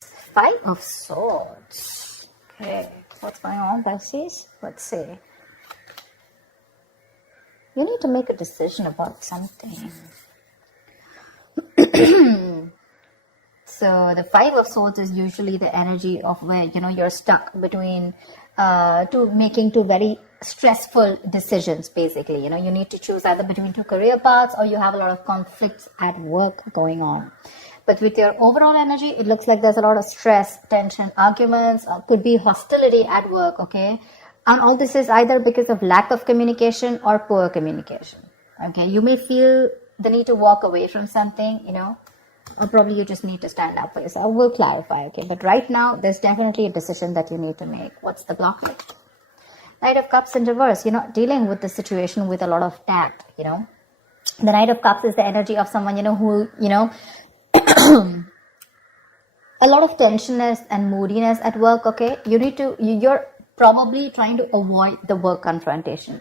Five of Swords. Okay, what's going on, Pisces? Let's see. You need to make a decision about something. So the Five of Swords is usually the energy of where, you're stuck between making two very stressful decisions, basically. You need to choose either between two career paths, or you have a lot of conflicts at work going on. But with your overall energy, it looks like there's a lot of stress, tension, arguments, or could be hostility at work, okay? And all this is either because of lack of communication or poor communication, okay? You may feel the need to walk away from something, or probably you just need to stand up for yourself. We'll clarify, okay? But right now, there's definitely a decision that you need to make. What's the blockage? Knight of Cups in reverse. You're not dealing with the situation with a lot of tact, The Knight of Cups is the energy of someone, who, a lot of tensionness and moodiness at work, okay? You're probably trying to avoid the work confrontation.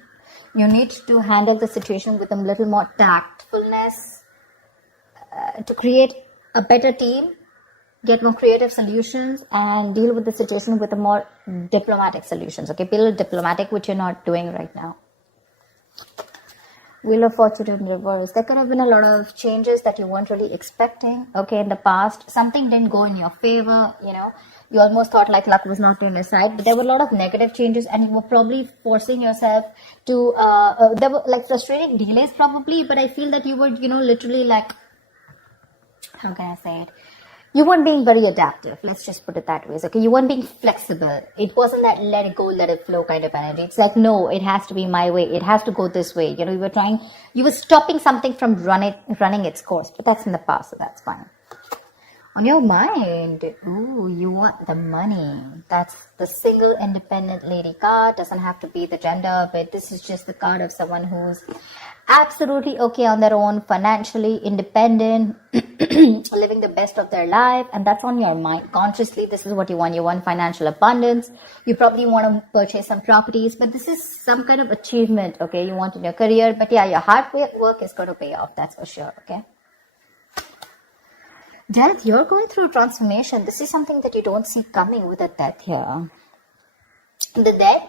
You need to handle the situation with a little more tactfulness to create a better team, get more creative solutions, and deal with the situation with a more diplomatic solutions, okay? Be a little diplomatic, which you're not doing right now. Wheel of Fortune in reverse. There could have been a lot of changes that you weren't really expecting, okay, in the past. Something didn't go in your favor, You almost thought like luck was not on your side, but there were a lot of negative changes, and you were probably forcing yourself to, there were like frustrating delays probably, but I feel that you were, literally like, how can I say it? You weren't being very adaptive. Let's just put it that way. Okay, you weren't being flexible. It wasn't that let it go, let it flow kind of energy. It's like, no, it has to be my way. It has to go this way. You were stopping something from running its course, but that's in the past, so that's fine. On your mind, you want the money. That's the single independent lady card. Doesn't have to be the gender, but this is just the card of someone who's absolutely okay on their own, financially independent, living the best of their life, and that's on your mind. Consciously, this is what you want. You want financial abundance. You probably want to purchase some properties, but this is some kind of achievement, okay, you want in your career. But yeah, your hard work is going to pay off, that's for sure, okay? Death, you're going through transformation. This is something that you don't see coming with a death here. The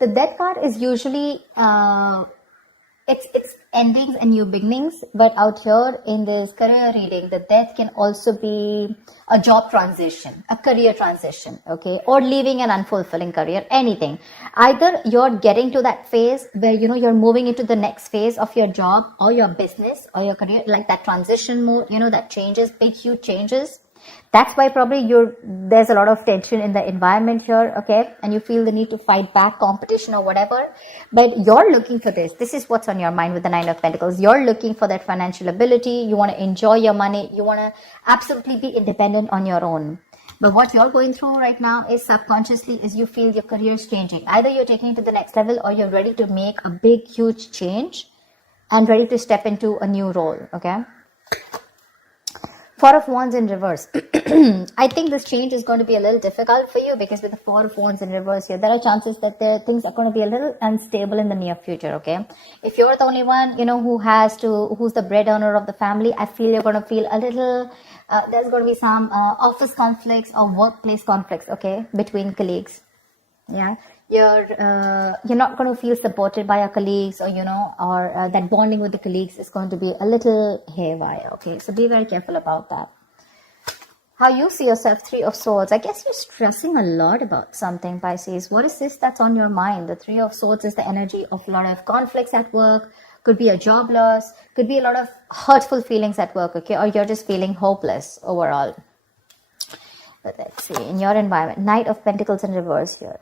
death card is usually it's endings and new beginnings, but out here in this career reading, the death can also be a job transition, a career transition, okay, or leaving an unfulfilling career, anything. Either you're getting to that phase where you're moving into the next phase of your job or your business or your career, like that transition mode, that changes, big huge changes. That's why probably there's a lot of tension in the environment here, okay? And you feel the need to fight back competition or whatever. But you're looking for this. This is what's on your mind with the Nine of Pentacles. You're looking for that financial ability. You want to enjoy your money. You want to absolutely be independent on your own. But what you're going through right now is subconsciously is you feel your career is changing. Either you're taking it to the next level or you're ready to make a big, huge change and ready to step into a new role, okay? Four of Wands in reverse. I think this change is going to be a little difficult for you because with the Four of Wands in reverse here, there are chances that things are going to be a little unstable in the near future, okay? If you're the only one, who's the breadwinner of the family, I feel you're going to feel a little, there's going to be some office conflicts or workplace conflicts, okay, between colleagues. Yeah. You're not going to feel supported by your colleagues, or that bonding with the colleagues is going to be a little haywire, okay? So be very careful about that. How you see yourself, Three of Swords. I guess you're stressing a lot about something, Pisces. What is this that's on your mind? The Three of Swords is the energy of a lot of conflicts at work. Could be a job loss. Could be a lot of hurtful feelings at work, okay? Or you're just feeling hopeless overall. But let's see, in your environment, Knight of Pentacles in reverse here.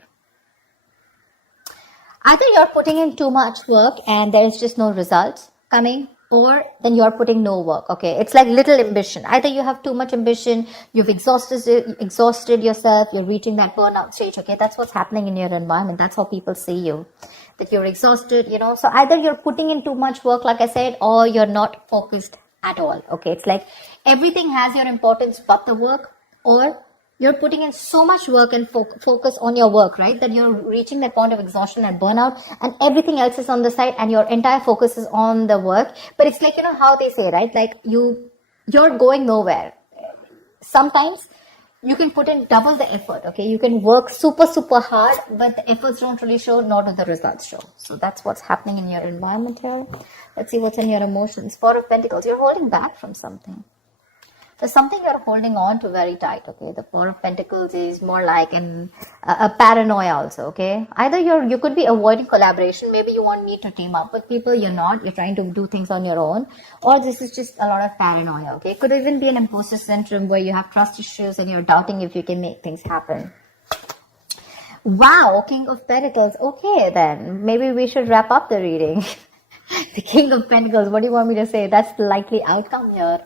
Either you're putting in too much work and there is just no results coming, or then you're putting no work, okay? It's like little ambition. Either you have too much ambition, you've exhausted yourself, you're reaching that burnout stage, okay? That's what's happening in your environment. That's how people see you, that you're exhausted, So either you're putting in too much work, like I said, or you're not focused at all, okay? It's like everything has your importance but the work, or you're putting in so much work and focus on your work, right? That you're reaching that point of exhaustion and burnout, and everything else is on the side and your entire focus is on the work. But it's like, how they say, right? Like you're going nowhere. sometimes you can put in double the effort, okay? You can work super, super hard, but the efforts don't really show, nor do the results show. So that's what's happening in your environment here. Let's see what's in your emotions. Four of Pentacles, you're holding back from something. There's something you're holding on to very tight, okay? The Four of Pentacles is more like a paranoia also, okay? Either you could be avoiding collaboration. Maybe you want me to team up with people. You're not. You're trying to do things on your own. Or this is just a lot of paranoia, okay? It could even be an imposter syndrome where you have trust issues and you're doubting if you can make things happen. Wow, King of Pentacles. Okay, then. Maybe we should wrap up the reading. The King of Pentacles. What do you want me to say? That's the likely outcome here.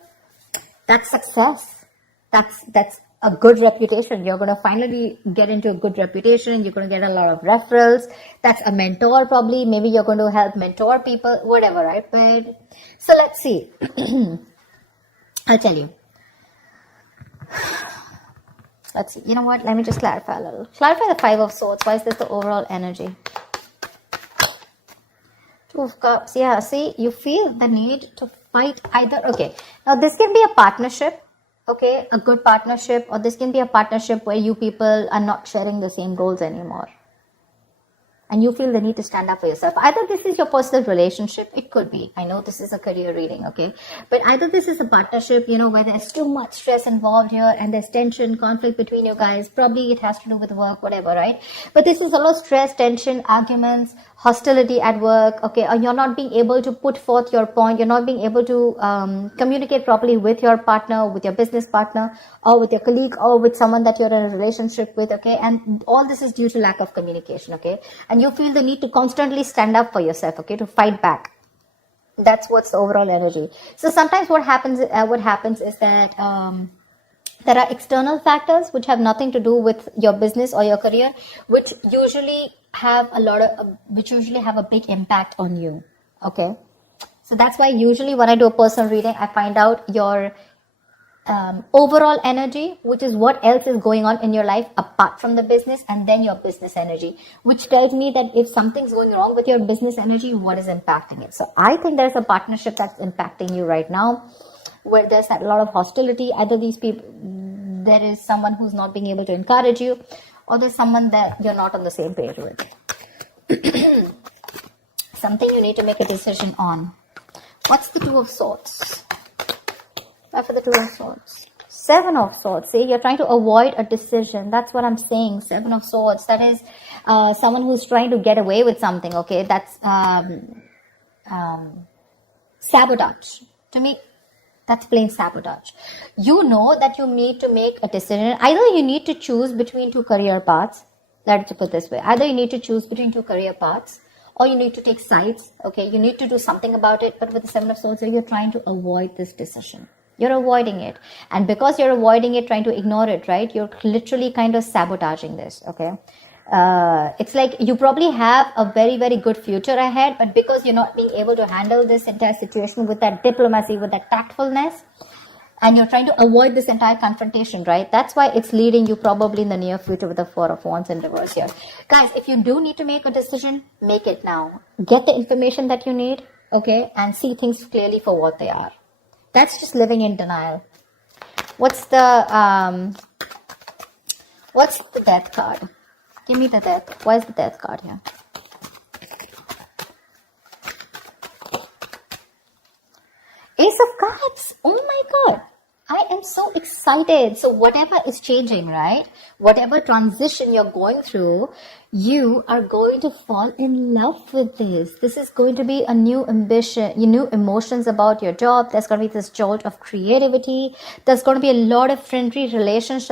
That's success. That's a good reputation. You're going to finally get into a good reputation. You're going to get a lot of referrals. That's a mentor probably. Maybe you're going to help mentor people, whatever, right? But so let's see. I'll tell you. Let's see. You know what? Let me just clarify a little. Clarify the Five of Swords. Why is this the overall energy? Two of Cups. Yeah, see, you feel the need to fight either. Okay, now this can be a partnership, okay, a good partnership, or this can be a partnership where you people are not sharing the same goals anymore. And you feel the need to stand up for yourself. Either this is your personal relationship, it could be. I know this is a career reading, okay? But either this is a partnership, you know, where there's too much stress involved here and there's tension, conflict between you guys. Probably it has to do with work, whatever, right? But this is a lot of stress, tension, arguments, hostility at work, okay? Or you're not being able to put forth your point. You're not being able to communicate properly with your partner, with your business partner, or with your colleague, or with someone that you're in a relationship with, okay? And all this is due to lack of communication, okay? And you feel the need to constantly stand up for yourself, okay, to fight back. That's what's the overall energy. So sometimes what happens is that there are external factors which have nothing to do with your business or your career, which usually have a big impact on you, okay? So that's why usually when I do a personal reading, I find out your overall energy, which is what else is going on in your life apart from the business, and then your business energy, which tells me that if something's going wrong with your business energy, what is impacting it. So I think there's a partnership that's impacting you right now, where there's a lot of hostility. Either these people, there is someone who's not being able to encourage you, or there's someone that you're not on the same page with. Something you need to make a decision on. What's the Two of Swords? For the Two of Swords. Seven of Swords. See, you're trying to avoid a decision. That's what I'm saying. Seven of Swords. That is someone who's trying to get away with something. Okay, that's sabotage. To me, that's plain sabotage. You know that you need to make a decision. Either you need to choose between two career paths. Let's put it this way. Either you need to choose between two career paths, or you need to take sides. Okay, you need to do something about it. But with the Seven of Swords, you're trying to avoid this decision. You're avoiding it. And because you're avoiding it, trying to ignore it, right? You're literally kind of sabotaging this, okay? It's like you probably have a very, very good future ahead, but because you're not being able to handle this entire situation with that diplomacy, with that tactfulness, and you're trying to avoid this entire confrontation, right? That's why it's leading you probably in the near future with the Four of Wands in reverse here. Guys, if you do need to make a decision, make it now. Get the information that you need, okay? And see things clearly for what they are. That's just living in denial. What's the Death card? Give me the Death. Why is the Death card here? Ace of Cups. Oh my God. I am so excited. So whatever is changing, right? Whatever transition you're going through, you are going to fall in love with this. This is going to be a new ambition, new emotions about your job. There's going to be this jolt of creativity. There's going to be a lot of friendly relations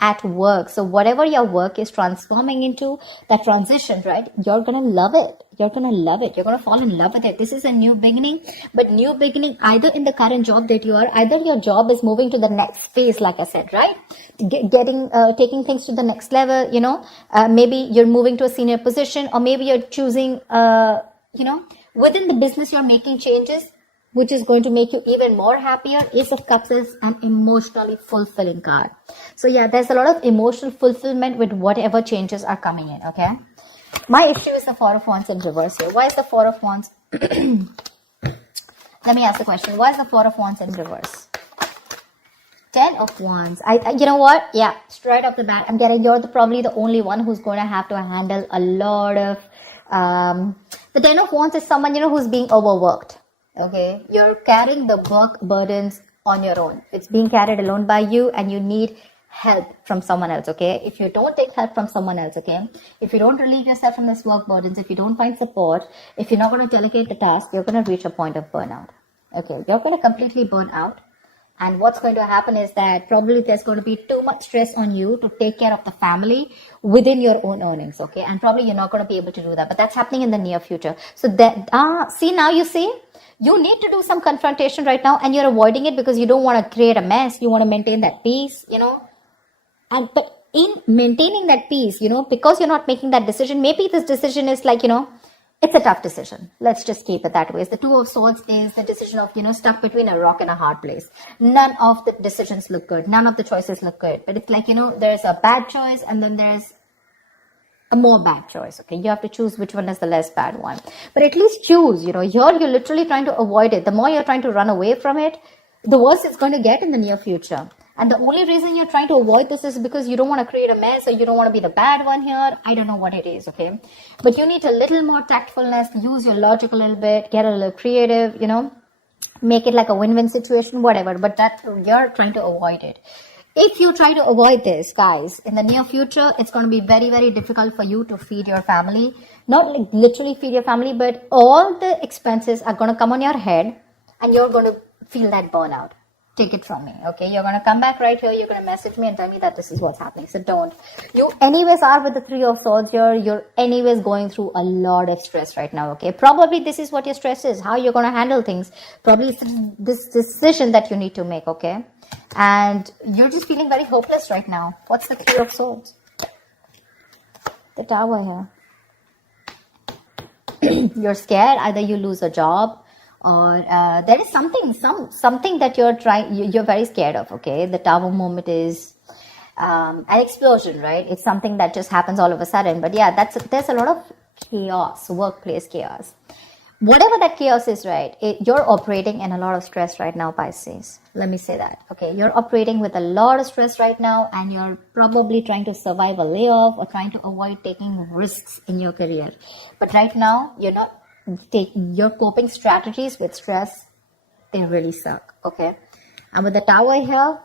at work. So whatever your work is transforming into, that transition, right? You're going to love it. You're going to love it. You're going to fall in love with it. This is a new beginning, but new beginning either in the current job that you are, either your job is moving to the next phase, like I said, right? Taking things to the next level, you know, maybe you're moving to a senior position, or maybe you're choosing, within the business, you're making changes, which is going to make you even more happier. Ace of Cups is an emotionally fulfilling card. So yeah, there's a lot of emotional fulfillment with whatever changes are coming in, okay? My issue is the Four of Wands in reverse here. Why is the Four of Wands? Let me ask the question. Why is the Four of Wands in reverse? 10 of Wands. You know what? Yeah, straight off the bat, I'm getting you're probably the only one who's going to have to handle a lot of. The 10 of Wands is someone, who's being overworked. Okay, you're carrying the work burdens on your own. It's being carried alone by you, and you need help from someone else. Okay, if you don't take help from someone else, okay, if you don't relieve yourself from this work burdens, if you don't find support, if you're not going to delegate the task, you're going to reach a point of burnout. Okay, you're going to completely burn out. And what's going to happen is that probably there's going to be too much stress on you to take care of the family within your own earnings, okay? And probably you're not going to be able to do that. But that's happening in the near future. So you need to do some confrontation right now, and you're avoiding it because you don't want to create a mess. You want to maintain that peace, but in maintaining that peace, because you're not making that decision, maybe this decision is like, it's a tough decision. Let's just keep it that way. The Two of Swords is the decision of, stuck between a rock and a hard place. None of the decisions look good. None of the choices look good. But it's like, there's a bad choice and then there's a more bad choice. Okay, you have to choose which one is the less bad one. But at least choose, here you're literally trying to avoid it. The more you're trying to run away from it, the worse it's going to get in the near future. And the only reason you're trying to avoid this is because you don't want to create a mess, or you don't want to be the bad one here. I don't know what it is, okay? But you need a little more tactfulness, use your logic a little bit, get a little creative, make it like a win-win situation, whatever. But that you're trying to avoid it. If you try to avoid this, guys, in the near future, it's going to be very, very difficult for you to feed your family. Not like literally feed your family, but all the expenses are going to come on your head, and you're going to feel that burnout. Take it from me, okay? You're going to come back right here. You're going to message me and tell me that this is what's happening. So don't. You anyways are with the Three of Swords here. You're anyways going through a lot of stress right now, okay? Probably this is what your stress is, how you're going to handle things. Probably it's this decision that you need to make, okay? And you're just feeling very hopeless right now. What's the Three of Swords? The Tower here. You're scared. Either you lose a job, or there is something that you're very scared of, okay? The Tower moment is an explosion, right? It's something that just happens all of a sudden. But yeah, there's a lot of chaos, workplace chaos. Whatever that chaos is, right? You're operating in a lot of stress right now, Pisces. Let me say that, okay? You're operating with a lot of stress right now, and you're probably trying to survive a layoff or trying to avoid taking risks in your career. But right now, you're not your coping strategies with stress, they really suck, okay? And with the Tower here,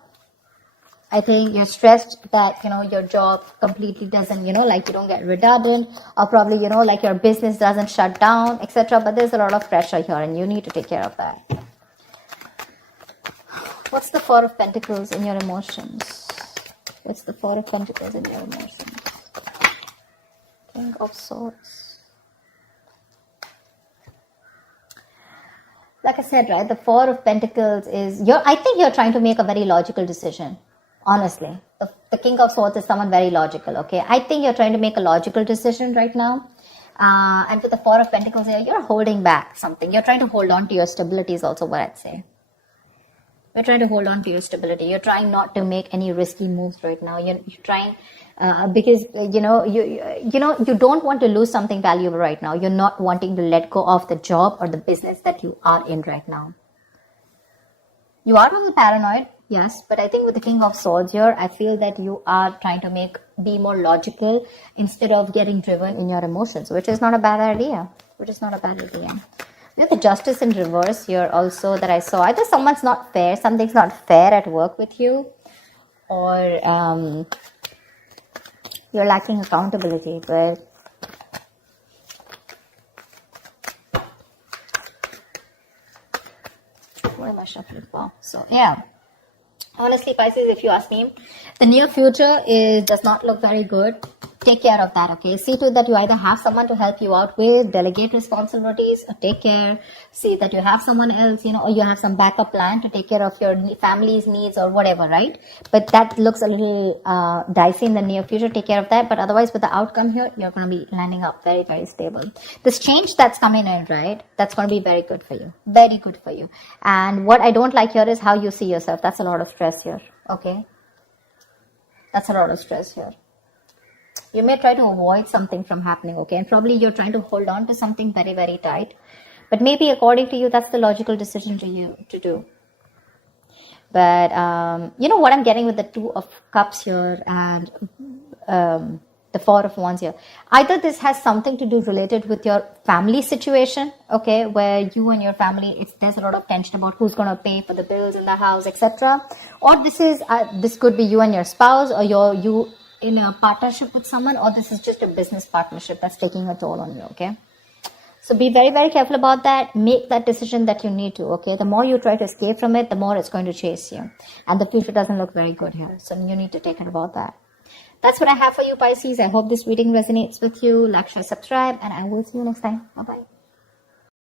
I think you're stressed that, your job completely doesn't, like you don't get redundant, or probably, like your business doesn't shut down, etc. But there's a lot of pressure here, and you need to take care of that. What's the Four of Pentacles in your emotions? What's the Four of Pentacles in your emotions? King of Swords. Like I said, right, the Four of Pentacles is, I think you're trying to make a very logical decision, honestly. The King of Swords is someone very logical, okay? I think you're trying to make a logical decision right now. And with the Four of Pentacles here, you're holding back something. You're trying to hold on to your stability is also what I'd say. You're trying to hold on to your stability. You're trying not to make any risky moves right now. You're trying... because you don't want to lose something valuable right now. You're not wanting to let go of the job or the business that you are in right now. You are a little paranoid, yes, but I think with the King of Swords here, I feel that you are trying to be more logical instead of getting driven in your emotions, which is not a bad idea. We have the Justice in reverse here also that I saw. Either something's not fair at work with you, or you're lacking accountability, but what am I shuffling for? So yeah, honestly, Pisces, if you ask me, the near future does not look very good. Take care of that, okay? See to it that you either have someone to help you out with, delegate responsibilities, or take care. See that you have someone else, or you have some backup plan to take care of your family's needs or whatever, right? But that looks a little dicey in the near future. Take care of that. But otherwise, with the outcome here, you're going to be landing up very, very stable. This change that's coming in, right? That's going to be very good for you. Very good for you. And what I don't like here is how you see yourself. That's a lot of stress here, okay? That's a lot of stress here. You may try to avoid something from happening, okay? And probably you're trying to hold on to something very, very tight. But maybe according to you, that's the logical decision to do. But you know what I'm getting with the Two of Cups here and the Four of Wands here. Either this has something to do related with your family situation, okay, where you and your family, there's a lot of tension about who's going to pay for the bills in the house, etc. Or this could be you and your spouse, or you in a partnership with someone, or this is just a business partnership that's taking a toll on you, okay? So be very, very careful about that. Make that decision that you need to, okay? The more you try to escape from it, the more it's going to chase you. And the future doesn't look very good here. So you need to take care about that. That's what I have for you, Pisces. I hope this reading resonates with you. Like, share, subscribe, and I will see you next time. Bye-bye.